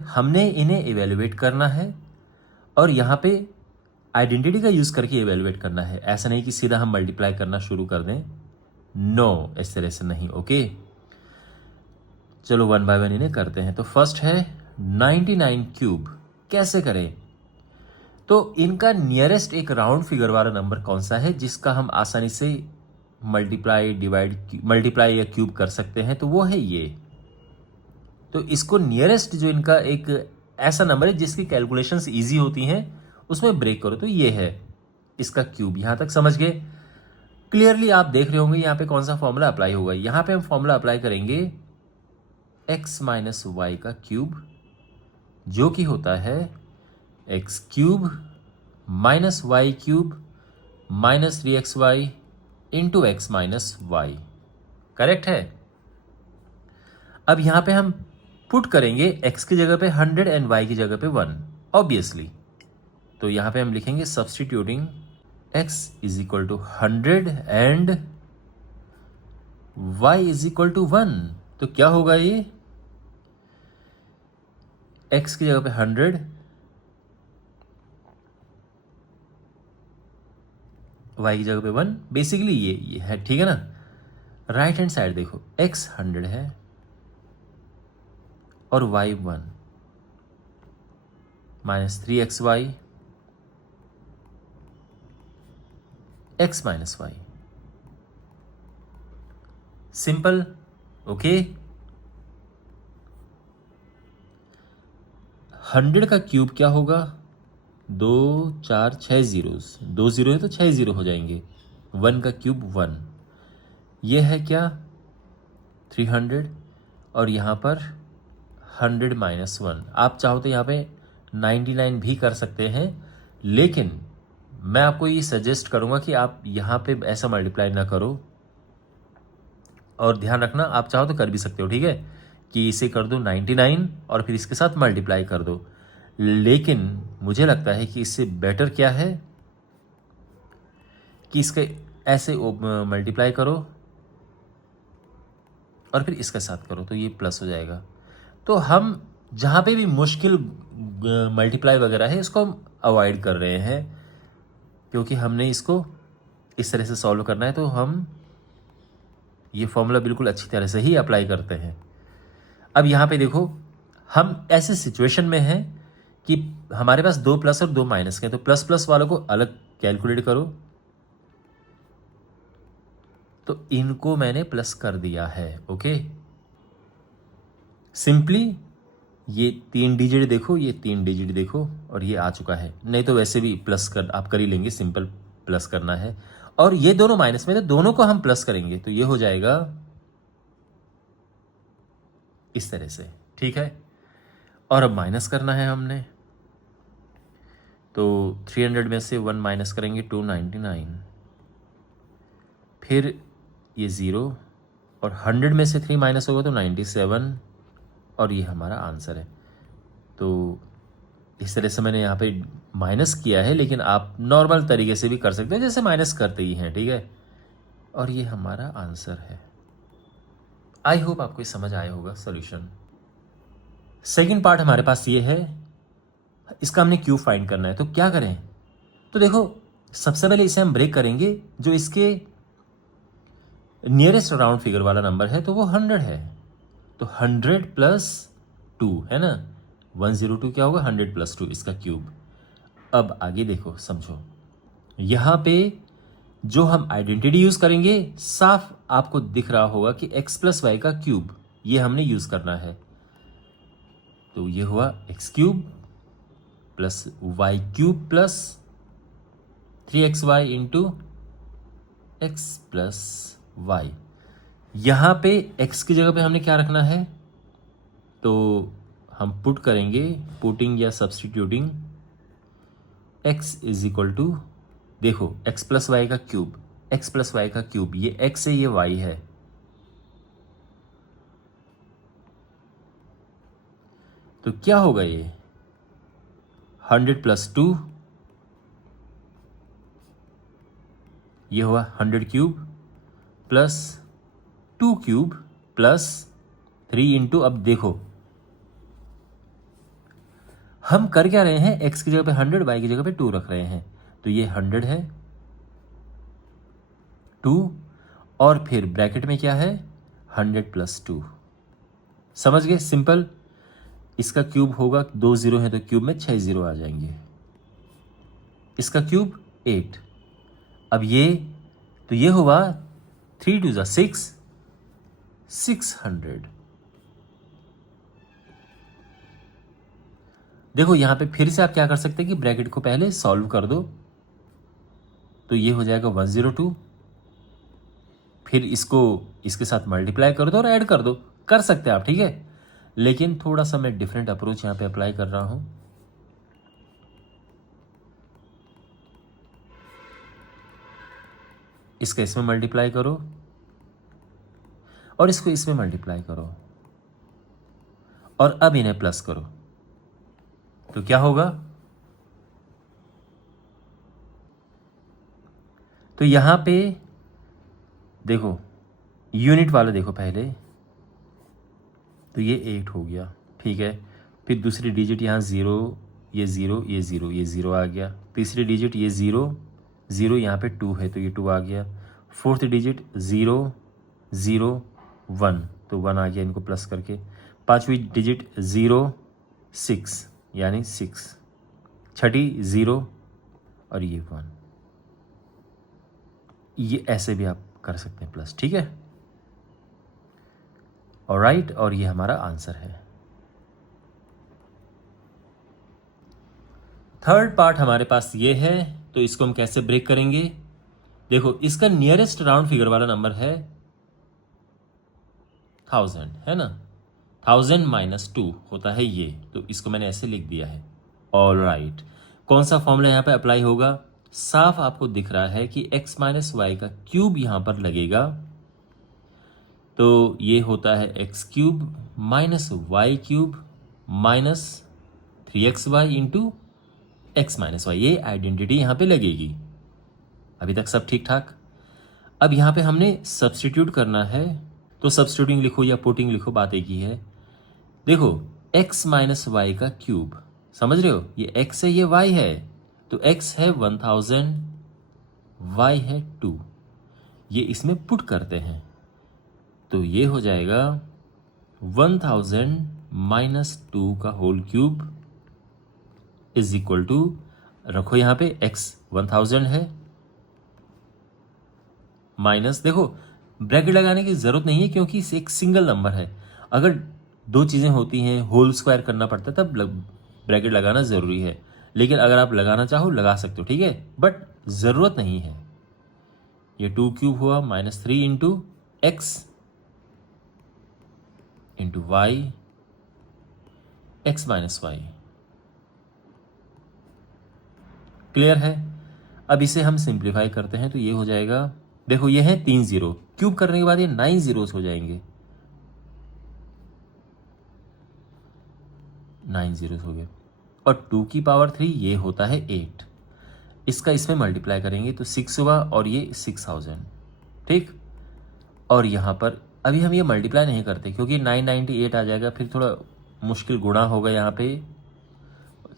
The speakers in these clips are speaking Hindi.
हमने इन्हें इवेल्युएट करना है और यहाँ पे आइडेंटिटी का यूज़ करके इवेल्युएट करना है। ऐसा नहीं कि सीधा हम मल्टीप्लाई करना शुरू कर दें। नो, इस तरह से नहीं। ओके, चलो वन बाय वन इन्हें करते हैं। तो फर्स्ट है 99 क्यूब। कैसे करें? तो इनका नियरेस्ट एक राउंड फिगर वाला नंबर कौन सा है जिसका हम आसानी से मल्टीप्लाई या क्यूब कर सकते हैं? तो वो है ये। तो इसको नियरेस्ट जो इनका एक ऐसा नंबर है जिसकी कैलकुलेशंस इजी होती हैं उसमें ब्रेक करो, तो ये है इसका क्यूब। यहां तक समझ गए? क्लियरली आप देख रहे होंगे यहाँ पे कौन सा फॉर्मूला अप्लाई होगा। यहाँ पे हम फॉर्मूला अप्लाई करेंगे x माइनस वाई का क्यूब, जो कि होता है x cube minus y cube minus 3xy into x minus y. Correct है? अब यहां पे हम पुट करेंगे x की जगह पे 100 एंड y की जगह पे 1 ऑब्वियसली। तो यहां पे हम लिखेंगे substituting x is equal to 100 and y is equal to 1। तो क्या होगा ये? x की जगह पे 100, y की जगह पे 1, बेसिकली ये है, ठीक है ना? राइट हैंड साइड देखो, x 100 है और y 1 minus 3xy x minus y. Simple. Okay, 100 का क्यूब क्या होगा? 2 4 6 जीरोस, 2 जीरो है तो 6 जीरो हो जाएंगे। 1 का क्यूब 1, ये है क्या? 300 और यहाँ पर 100 माइनस 1। आप चाहो तो यहाँ पे 99 भी कर सकते हैं, लेकिन मैं आपको ये सजेस्ट करूँगा कि आप यहाँ पे ऐसा मल्टीप्लाई ना करो। और ध्यान रखना, आप चाहो तो कर भी सकते हो, ठीक है, कि इसे कर दो 99 और फिर इसके साथ मल्टीप्लाई कर दो। लेकिन मुझे लगता है कि इससे बेटर क्या है कि इसके ऐसे मल्टीप्लाई करो और फिर इसके साथ करो, तो ये प्लस हो जाएगा। तो हम जहाँ पे भी मुश्किल मल्टीप्लाई वगैरह है इसको हम अवॉइड कर रहे हैं, क्योंकि हमने इसको इस तरह से सॉल्व करना है। तो हम ये फॉर्मूला बिल्कुल अच्छी तरह से ही अप्लाई करते हैं। अब यहाँ पे देखो, हम ऐसे सिचुएशन में हैं कि हमारे पास 2 प्लस और 2 माइनस के, तो प्लस प्लस वालों को अलग कैलकुलेट करो। तो इनको मैंने प्लस कर दिया है। ओके, सिंपली ये 3 डिजिट देखो, ये 3 डिजिट देखो, और ये आ चुका है। नहीं तो वैसे भी प्लस कर आप कर ही लेंगे, सिंपल प्लस करना है। और ये दोनों माइनस में, तो दोनों को हम प्लस करेंगे, तो ये हो जाएगा इस तरह से, ठीक है। और अब माइनस करना है हमने, तो 300 में से 1 माइनस करेंगे 299, फिर ये 0 और 100 में से 3 माइनस होगा तो 97, और ये हमारा आंसर है। तो इस तरह से मैंने यहाँ पे माइनस किया है, लेकिन आप नॉर्मल तरीके से भी कर सकते हो, जैसे माइनस करते ही हैं, ठीक है। और ये हमारा आंसर है। आई होप आपको समझ आया होगा सॉल्यूशन। सेकंड पार्ट हमारे पास ये है, इसका हमने क्यूब फाइंड करना है। तो क्या करें? तो देखो, सबसे पहले इसे हम ब्रेक करेंगे। जो इसके नियरेस्ट राउंड फिगर वाला नंबर है तो वो 100 है, तो 100 प्लस 2 है ना, 102 क्या होगा? 100 प्लस 2, इसका क्यूब। अब आगे देखो, समझो, यहां पे जो हम आइडेंटिटी यूज करेंगे, साफ आपको दिख रहा होगा कि x प्लस वाई का क्यूब, ये हमने यूज करना है। तो ये हुआ x cube plus y cube plus 3xy into x plus y. यहां पे x की जगह पे हमने क्या रखना है? तो हम पुट करेंगे, पुटिंग या substituting x is equal to, देखो x प्लस वाई का क्यूब, x प्लस वाई का क्यूब, ये x है, ये y है। तो क्या होगा ये? 100 प्लस 2, ये हुआ 100 cube plus 2 cube plus 3 into, अब देखो हम कर क्या रहे हैं, x की जगह पे 100, y की जगह पे 2 रख रहे हैं। तो ये 100 है, 2 और फिर ब्रैकेट में क्या है, 100 + 2। समझ गए, सिंपल। इसका क्यूब होगा, 2 0 है तो क्यूब में 6 0 आ जाएंगे। इसका क्यूब 8। अब ये तो ये हुआ 3 2 6, 600। देखो यहां पे फिर से आप क्या कर सकते हैं कि ब्रैकेट को पहले सॉल्व कर दो, तो ये हो जाएगा 102। फिर इसको इसके साथ मल्टीप्लाई कर दो और ऐड कर दो, कर सकते हैं आप, ठीक है। लेकिन थोड़ा सा मैं डिफरेंट अप्रोच यहां पे अप्लाई कर रहा हूं। इसका इसमें मल्टीप्लाई करो और इसको इसमें मल्टीप्लाई करो और अब इन्हें प्लस करो, तो क्या होगा, तो यहां पे देखो यूनिट वाला देखो पहले, तो ये 8 हो गया, ठीक है। फिर दूसरी डिजिट यहाँ 0, ये 0, ये 0, ये 0 आ गया। तीसरी डिजिट ये 0 0, यहाँ पे 2 है तो ये 2 आ गया। फोर्थ डिजिट 0 0 1, तो 1 आ गया इनको प्लस करके। पांचवी डिजिट 0 6, यानी 6। छठी 0 और ये 1। ये ऐसे भी आप कर सकते हैं प्लस, ठीक है। ऑलराइट, और ये हमारा आंसर है। थर्ड पार्ट हमारे पास ये है, तो इसको हम कैसे ब्रेक करेंगे। देखो इसका नियरेस्ट राउंड फिगर वाला नंबर है 1000, है ना। 1000 - 2 होता है ये, तो इसको मैंने ऐसे लिख दिया है। ऑलराइट, कौन सा फॉर्मूला यहाँ पे अप्लाई होगा, साफ आपको दिख रहा है कि x - y का क्यूब यहाँ पर लगेगा, तो ये होता है x³ - y³ - 3xy into x - y। ये आइडेंटिटी यहाँ पे लगेगी। अभी तक सब ठीक ठाक। अब यहाँ पे हमने सब्स्टिट्यूट करना है, तो सब्स्टिट्यूटिंग लिखो या पुटिंग लिखो, बात एक ही है। देखो x - y का क्यूब, समझ रहे हो, ये x है ये y है, तो x है 1000, y है 2, ये इसमें पुट करते हैं, तो ये हो जाएगा 1000 - 2 का whole cube is equal to, रखो यहाँ पे x 1000 है, माइनस, देखो ब्रैकेट लगाने की जरूरत नहीं है क्योंकि इसे एक सिंगल नंबर है। अगर दो चीजें होती हैं, होल स्क्वायर करना पड़ता है, तब ब्रैकेट लगाना जरूरी है। लेकिन अगर आप लगाना चाहो लगा सकते हो, ठीक है, बट जरूरत नहीं है। ये 2³ हुआ -3 into x into y, x - y। Clear है। अब इसे हम सिंप्लीफाई करते हैं, तो ये हो जाएगा, देखो ये है 3 0, क्यूब करने के बाद ये 9 zeros हो जाएंगे, 9 zeros हो गए। और 2 की पावर 3 ये होता है 8। इसका इसमें मल्टीप्लाई करेंगे तो 6 हुआ और ये 6000, ठीक। और यहाँ पर अभी हम ये मल्टीप्लाई नहीं करते क्योंकि 998 आ जाएगा, फिर थोड़ा मुश्किल गुणा होगा यहाँ पे।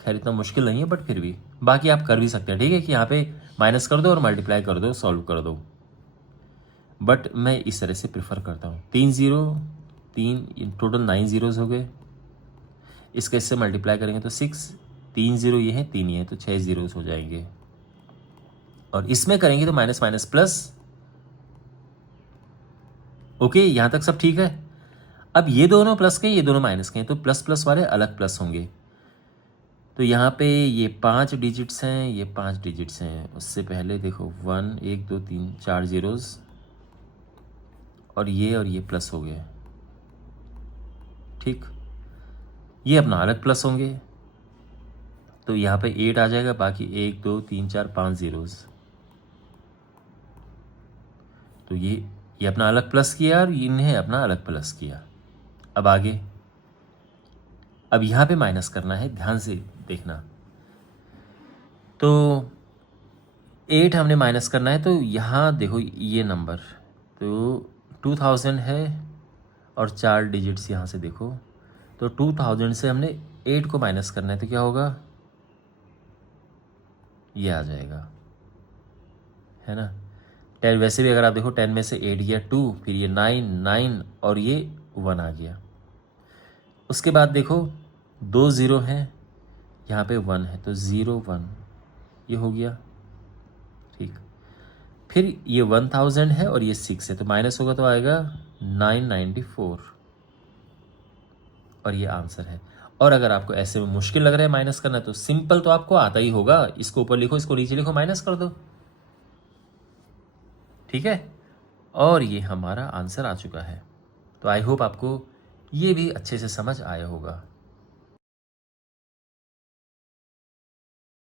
खैर इतना मुश्किल नहीं है, बट फिर भी बाकी आप कर भी सकते हैं, ठीक है, कि यहाँ पे माइनस कर दो और मल्टीप्लाई कर दो, सॉल्व कर दो। बट मैं इस तरह से प्रेफर करता हूँ। 3 0 3, टोटल 9 zeros हो गए। इसका इससे मल्टीप्लाई करेंगे तो 6, 3 0 ये है, 3 ये है, तो 6 zeros हो जाएंगे। और इसमें करेंगे तो माइनस माइनस प्लस। ओके, यहां तक सब ठीक है। अब ये दोनों प्लस के, ये दोनों माइनस के, तो प्लस प्लस वाले अलग प्लस होंगे। तो यहाँ पे ये 5 डिजिट्स हैं, ये 5 डिजिट्स हैं। उससे पहले देखो 1 1 2 3 4 zeros, और ये प्लस हो गए, ठीक। ये अपना अलग प्लस होंगे, तो यहाँ पे 8 आ जाएगा, बाकी 1 2 3 4 5 zeros। तो ये अपना अलग प्लस किया और इन्हें अपना अलग प्लस किया। अब आगे, अब यहाँ पे माइनस करना है, ध्यान से देखना। तो 8 हमने माइनस करना है, तो यहाँ देखो ये नंबर, तो 2000 है और 4 डिजिट्स यहाँ से देखो, तो 2000 से हमने 8 को माइनस करना है, तो क्या होगा, ये आ जाएगा, है ना। 10 वैसे भी अगर आप देखो 10 में से 8 गया 2, फिर ये 9 और ये 1 आ गया। उसके बाद देखो 2 ज़ीरो हैं, यहाँ पे 1 है, तो 0 1 ये हो गया, ठीक। फिर ये 1000 है और ये 6 है, तो माइनस होगा तो आएगा 994 और ये आंसर है। और अगर आपको ऐसे में मुश्किल लग रहा है माइनस करना, तो सिंपल तो आपको आता ही होगा, इसको ऊपर लिखो, इसको नीचे लिखो, माइनस कर दो, ठीक है। और ये हमारा आंसर आ चुका है। तो आई होप आपको ये भी अच्छे से समझ आया होगा।